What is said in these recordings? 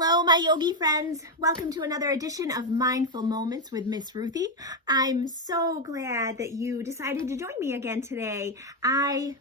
Hello, my yogi friends. Welcome to another edition of Mindful Moments with Miss Ruthie. I'm so glad that you decided to join me again today. I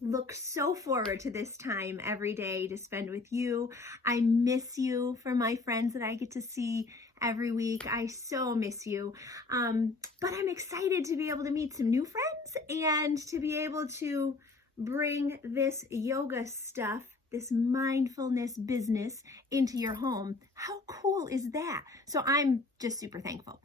look so forward to this time every day to spend with you. I miss you for my friends that I get to see every week. I so miss you. But I'm excited to be able to meet some new friends and to be able to bring this yoga stuff, this mindfulness business into your home. How cool is that? So I'm just super thankful.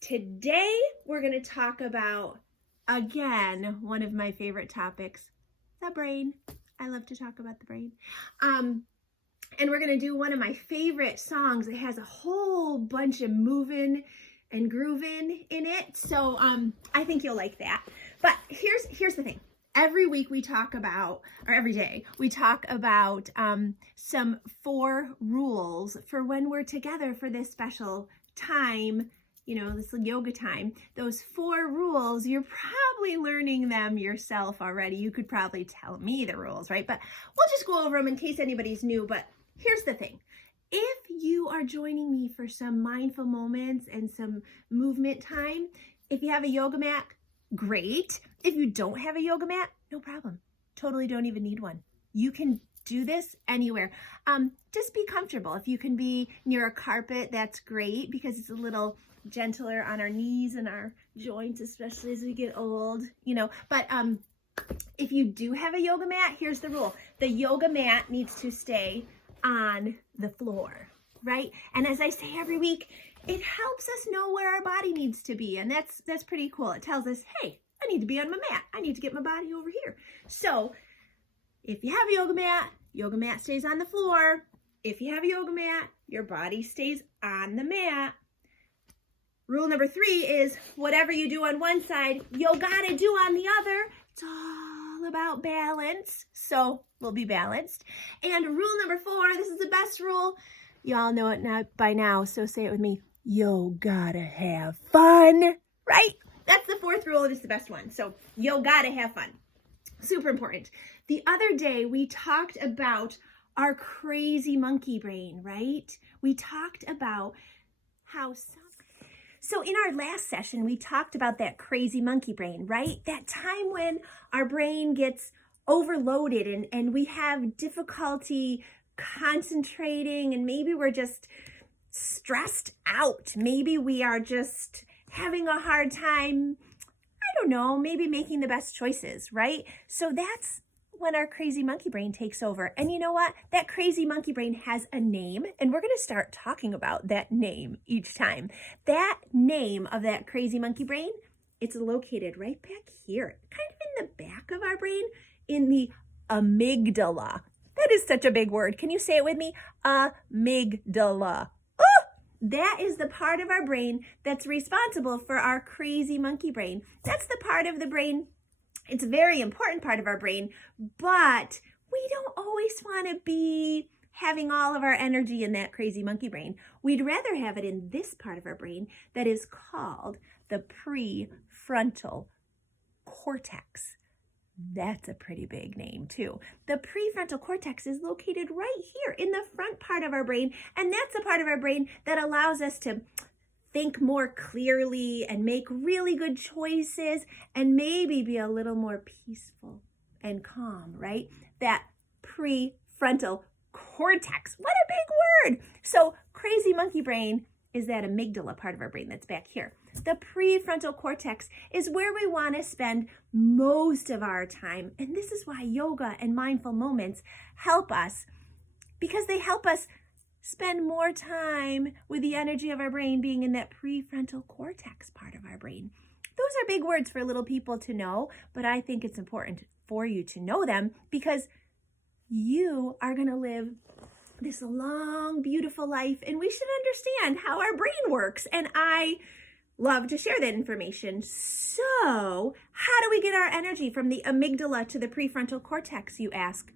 Today, we're going to talk about, again, one of my favorite topics, the brain. I love to talk about the brain. And we're going to do one of my favorite songs. It has a whole bunch of moving and grooving in it. So I think you'll like that. But here's the thing. Every week we talk about, or every day, we talk about some 4 rules for when we're together for this special time, you know, this yoga time. Those 4 rules, you're probably learning them yourself already. You could probably tell me the rules, right? But we'll just go over them in case anybody's new. But here's the thing. If you are joining me for some mindful moments and some movement time, if you have a yoga mat, great. If you don't have a yoga mat, no problem. Totally don't even need one. You can do this anywhere. Just be comfortable. If you can be near a carpet, that's great because it's a little gentler on our knees and our joints, especially as we get old, you know. But if you do have a yoga mat, here's the rule. The yoga mat needs to stay on the floor, right? And as I say every week, it helps us know where our body needs to be. And that's pretty cool. It tells us, hey, I need to be on my mat. I need to get my body over here. So if you have a yoga mat stays on the floor. If you have a yoga mat, your body stays on the mat. Rule number 3 is whatever you do on one side, you'll gotta do on the other. It's all about balance. So we'll be balanced. And rule number 4, this is the best rule. You all know it now by now, so say it with me. You gotta have fun, right? That's the 4th rule, and it's the best one. So you gotta have fun. Super important. The other day, we talked about our crazy monkey brain, right? We talked about how So in our last session, we talked about that crazy monkey brain, right? That time when our brain gets overloaded and we have difficulty concentrating, and maybe we're just stressed out. Maybe we are just having a hard time, I don't know, maybe making the best choices, right? So that's when our crazy monkey brain takes over. And you know what? That crazy monkey brain has a name, and we're going to start talking about that name each time. That name of that crazy monkey brain, it's located right back here, kind of in the back of our brain, in the amygdala. That is such a big word. Can you say it with me? Amygdala. Oh, that is the part of our brain that's responsible for our crazy monkey brain. That's the part of the brain, it's a very important part of our brain, but we don't always want to be having all of our energy in that crazy monkey brain. We'd rather have it in this part of our brain that is called the prefrontal cortex. That's a pretty big name too. The prefrontal cortex is located right here in the front part of our brain, and that's the part of our brain that allows us to think more clearly and make really good choices and maybe be a little more peaceful and calm, right? That prefrontal cortex. What a big word. So crazy monkey brain is that amygdala part of our brain that's back here. The prefrontal cortex is where we want to spend most of our time. And this is why yoga and mindful moments help us, because they help us spend more time with the energy of our brain being in that prefrontal cortex part of our brain. Those are big words for little people to know, but I think it's important for you to know them because you are going to live this long, beautiful life, and we should understand how our brain works. And I love to share that information. So how do we get our energy from the amygdala to the prefrontal cortex, you ask?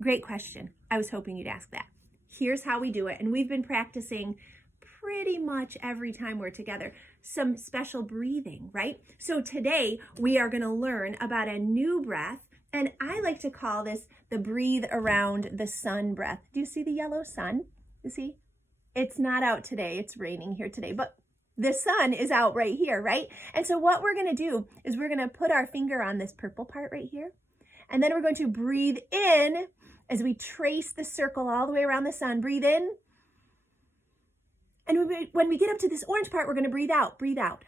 Great question. I was hoping you'd ask that. Here's how we do it. And we've been practicing pretty much every time we're together some special breathing, right? So today we are going to learn about a new breath. And I like to call this the breathe around the sun breath. Do you see the yellow sun? You see? It's not out today. It's raining here today, but the sun is out right here, right? And so what we're going to do is we're going to put our finger on this purple part right here. And then we're going to breathe in as we trace the circle all the way around the sun. Breathe in. And when we get up to this orange part, we're going to breathe out. Breathe out.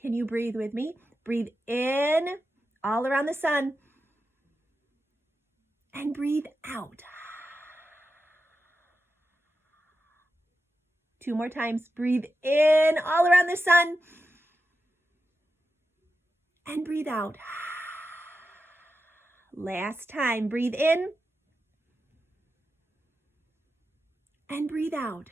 Can you breathe with me? Breathe in all around the sun. And breathe out. 2 more times. Breathe in all around the sun. And breathe out. Last time. Breathe in. And breathe out.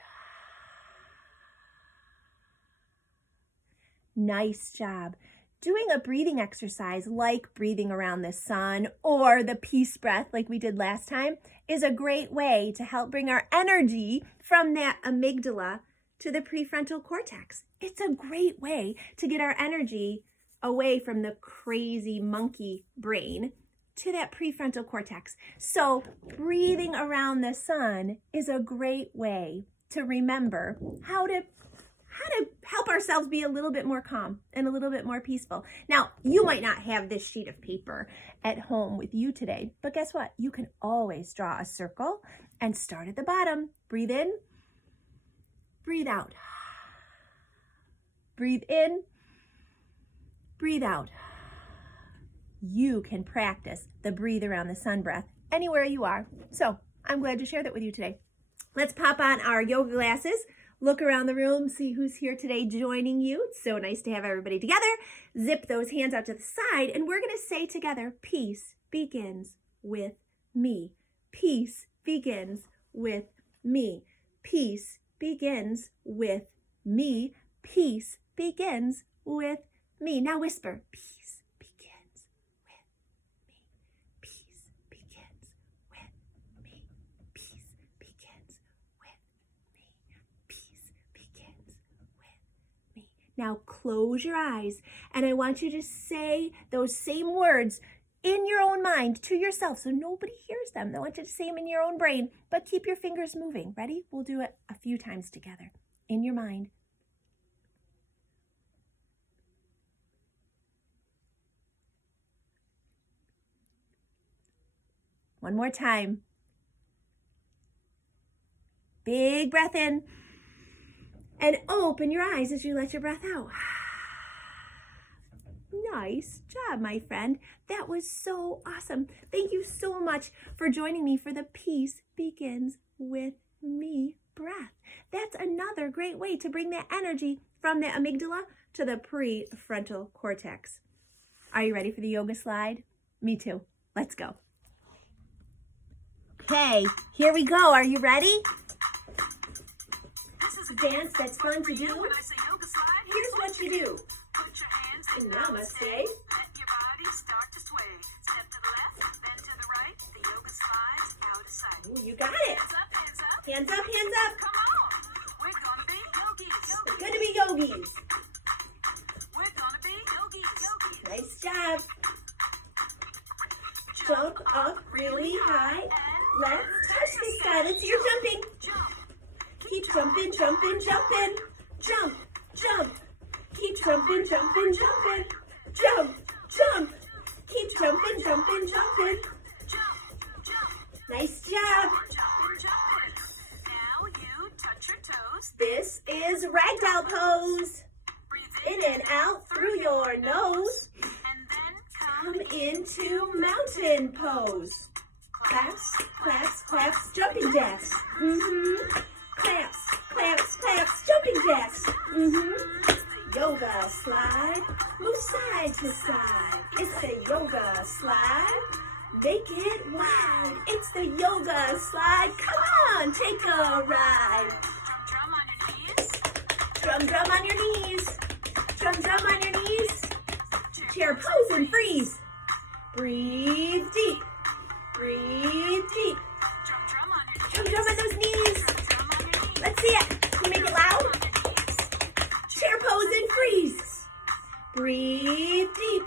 Nice job. Doing a breathing exercise like breathing around the sun or the peace breath like we did last time is a great way to help bring our energy from that amygdala to the prefrontal cortex. It's a great way to get our energy away from the crazy monkey brain to that prefrontal cortex. So breathing around the sun is a great way to remember how to help ourselves be a little bit more calm and a little bit more peaceful. Now, you might not have this sheet of paper at home with you today, but guess what? You can always draw a circle and start at the bottom. Breathe in, breathe out. Breathe in, breathe out. You can practice the breathe around the sun breath anywhere you are. So I'm glad to share that with you today. Let's pop on our yoga glasses. Look around the room, see who's here today joining you. It's so nice to have everybody together. Zip those hands out to the side, and we're going to say together, peace begins with me. Peace begins with me. Peace begins with me. Peace begins with me. Now whisper, peace begins with me. Peace begins with me. Peace begins with me. Peace begins with me. Now close your eyes, and I want you to say those same words in your own mind to yourself so nobody hears them. I want you to say them in your own brain, but keep your fingers moving. Ready? We'll do it a few times together in your mind. One more time. Big breath in. And open your eyes as you let your breath out. Nice job, my friend. That was so awesome. Thank you so much for joining me for the Peace Begins With Me breath. That's another great way to bring that energy from the amygdala to the prefrontal cortex. Are you ready for the yoga slide? Me too. Let's go. Okay, here we go. Are you ready? This is a dance that's fun to do. When I say yoga slide, Here's what you do. Put your hands In in Namaste. Let your body start to sway. Step to the left, then to the right. The yoga slides out of sight. Ooh, you got it. Hands up, hands up. Hands up, hands up. Come on. We're gonna be yogis. It's good to be yogis. We're gonna be yogis. Nice job. Jump up really high. Let's touch the sky. Let's see your jumping. Jump. Keep jumping, jumping, jumping. Jump, jump. Keep jumping, jumping, jumping. Jump, jump. Keep jumping, jumping, jumping. Jump, jump. Nice job. Jumping, jumping. Now you touch your toes. This is ragdoll pose. Breathe In and out through your nose. and then Come into mountain pose. Claps, claps, claps, jumping jacks. Claps, claps, claps, jumping jacks. Yoga slide, move side to side. It's the yoga slide. Make it wide. It's the yoga slide. Come on, take a ride. drum, drum on your knees. Drum, drum on your knees. Drum, drum on your knees. Chair pose and freeze. Breathe deep. Breathe deep. Drum, drum on your knees. Drum, drum on those knees. Drum on your knees. Let's see it. Can you make it loud? Chair pose and freeze. Breathe deep.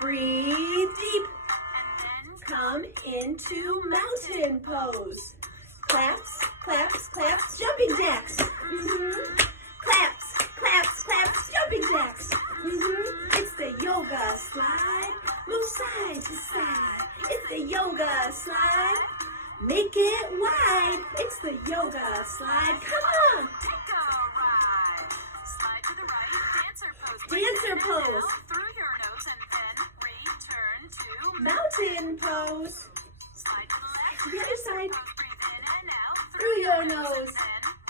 Breathe deep. And then Come into mountain pose. Claps, claps, claps, jumping jacks. Claps, claps, claps, jumping jacks. It's the yoga slide. Move side to side. It's the yoga slide. Make it wide. It's the yoga slide. Come on. Take a ride. Slide to the right. Dancer pose. Dancer pose. Out through your nose and then return to Mountain pose. slide to the left. To the other side. Breathe in and out Through your nose. and then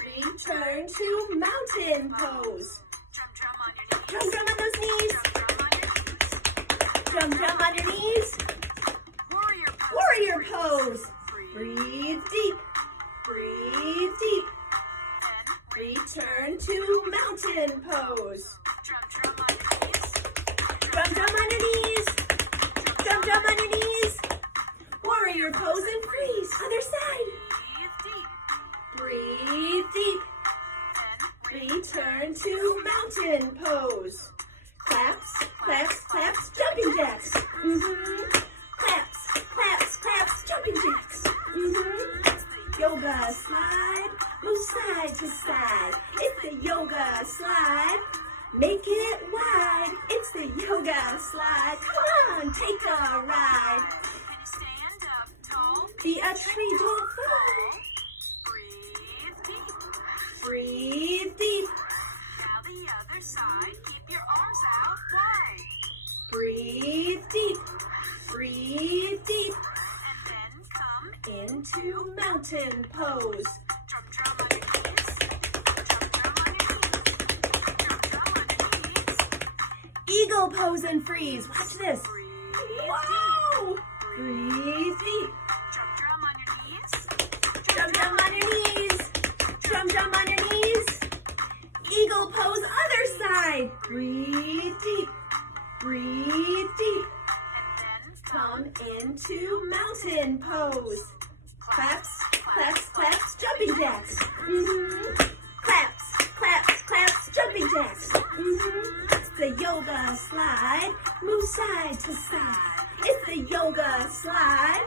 Return to mountain pose. drum drum on your knees. Drum, drum on those knees. Drum drum on Drum, drum on your knees. your knees. Warrior pose. Warrior pose. Breathe. Breathe deep. Breathe deep. Then Return to mountain pose. drum drum on your knees. Drum, drum on your knees. Drum, drum on your knees. Warrior pose and freeze. Other side. Breathe deep. Breathe deep. Then Return to mountain pose. Claps, claps, claps, jumping jacks. Claps, claps, claps, jumping jacks. Yoga slide, move side to side. It's the yoga slide. Make it wide. It's the yoga slide. Come on, take a ride. can you stand up tall? Be a tree, don't fall. Breathe deep. Breathe deep. Now the other side. Keep your arms out wide. Breathe deep. Breathe deep. And then come Into mountain pose. drum drum on your knees. Drum drum on your knees. Drum drum on your knees. Eagle pose and freeze. Watch this. Breathe Wow! Breathe deep. Drum drum on your knees. Drum, drum on your knees. Drum, drum on your knees. Eagle pose, other side. Breathe deep. Breathe deep. And then Come into mountain pose. Claps, claps, claps, jumping jacks. Claps, claps, claps, jumping jacks. It's the yoga slide. Move side to side. It's the yoga slide.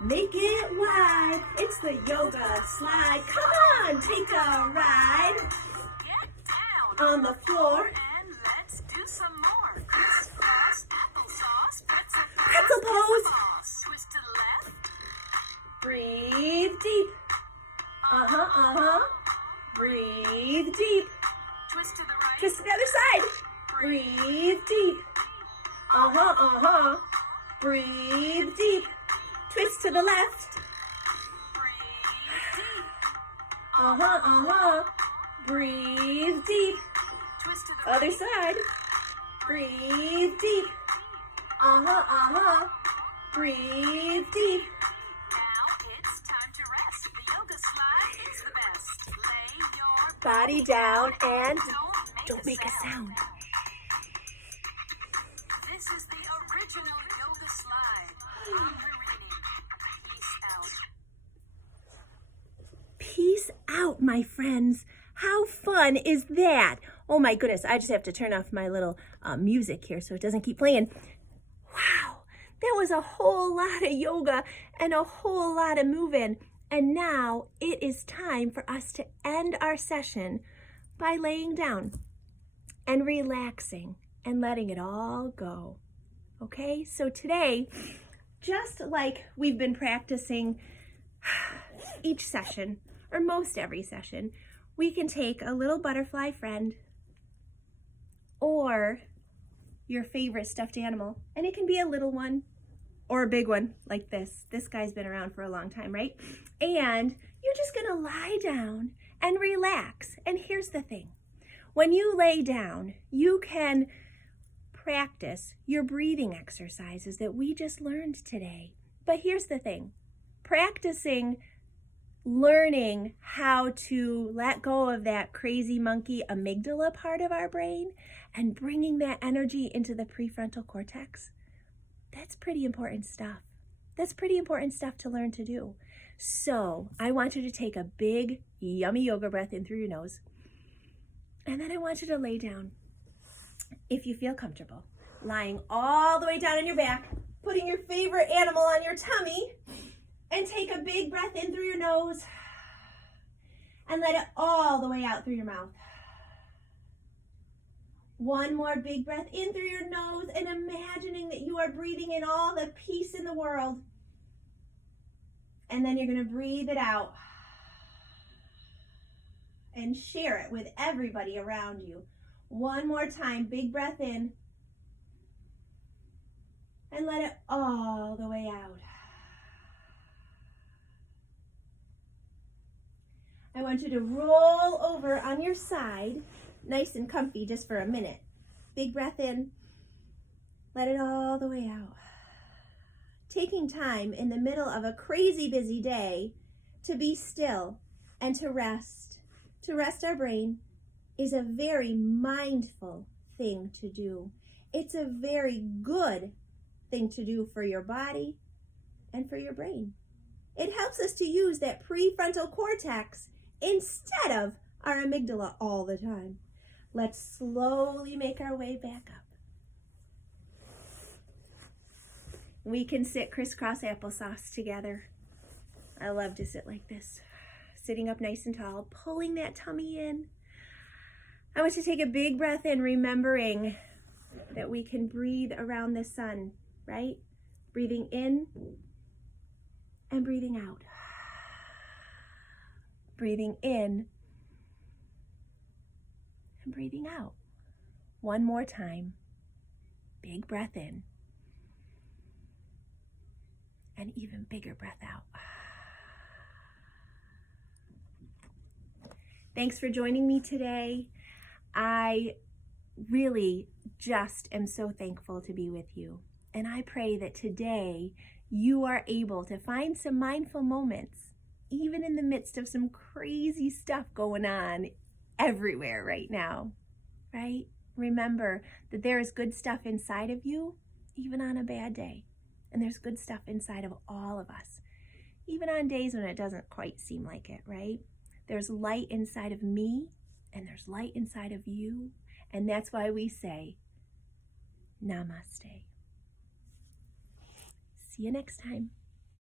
Make it wide. It's the yoga slide. Come on, take a ride. get down On the floor. and let's do some more. Crisscross applesauce. Pretzel pose. Twist to the left. Breathe deep. Breathe deep. Twist to the right. Twist to the other side. Breathe deep. Breathe deep. Twist to the left. Breathe Breathe deep. deep. Twist to the Other right. side. Breathe deep. Breathe deep. Now it's time to rest. The yoga slide is the best. Lay your Body down and don't make a sound. sound. This is the original yoga slide. I'm Ruthie. Peace out. Peace out, my friends. How fun is that? Oh my goodness, I just have to turn off my little music here so it doesn't keep playing. Wow, that was a whole lot of yoga and a whole lot of moving. And now it is time for us to end our session by laying down and relaxing and letting it all go. Okay, so today, just like we've been practicing each session, or most every session, we can take a little butterfly friend or your favorite stuffed animal, and it can be a little one or a big one like this. This guy's been around for a long time, right? And you're just gonna lie down and relax. And here's the thing. When you lay down, you can practice your breathing exercises that we just learned today. But here's the thing. Practicing learning how to let go of that crazy monkey amygdala part of our brain and bringing that energy into the prefrontal cortex, that's pretty important stuff. That's pretty important stuff to learn to do. So I want you to take a big, yummy yoga breath in through your nose. And then I want you to lay down, if you feel comfortable, lying all the way down on your back, putting your favorite animal on your tummy, And take a big breath in through your nose and let it all the way out through your mouth. One more big breath in through your nose and imagining that you are breathing in all the peace in the world. And then you're going to breathe it out and share it with everybody around you. One more time, big breath in and let it all the way out. I want you to roll over on your side, nice and comfy just for a minute. Big breath in, let it all the way out. Taking time in the middle of a crazy busy day to be still and to rest our brain is a very mindful thing to do. It's a very good thing to do for your body and for your brain. It helps us to use that prefrontal cortex instead of our amygdala all the time. Let's slowly make our way back up. We can sit crisscross applesauce together. I love to sit like this, sitting up nice and tall, pulling that tummy in. I want you to take a big breath in, remembering that we can breathe around the sun, right? Breathing in and breathing out. Breathing in and breathing out. One more time. Big breath in. And even bigger breath out. Thanks for joining me today. I really just am so thankful to be with you. And I pray that today you are able to find some mindful moments, even in the midst of some crazy stuff going on everywhere right now, right? Remember that there is good stuff inside of you, even on a bad day. And there's good stuff inside of all of us, even on days when it doesn't quite seem like it, right? There's light inside of me, and there's light inside of you. And that's why we say, Namaste. See you next time.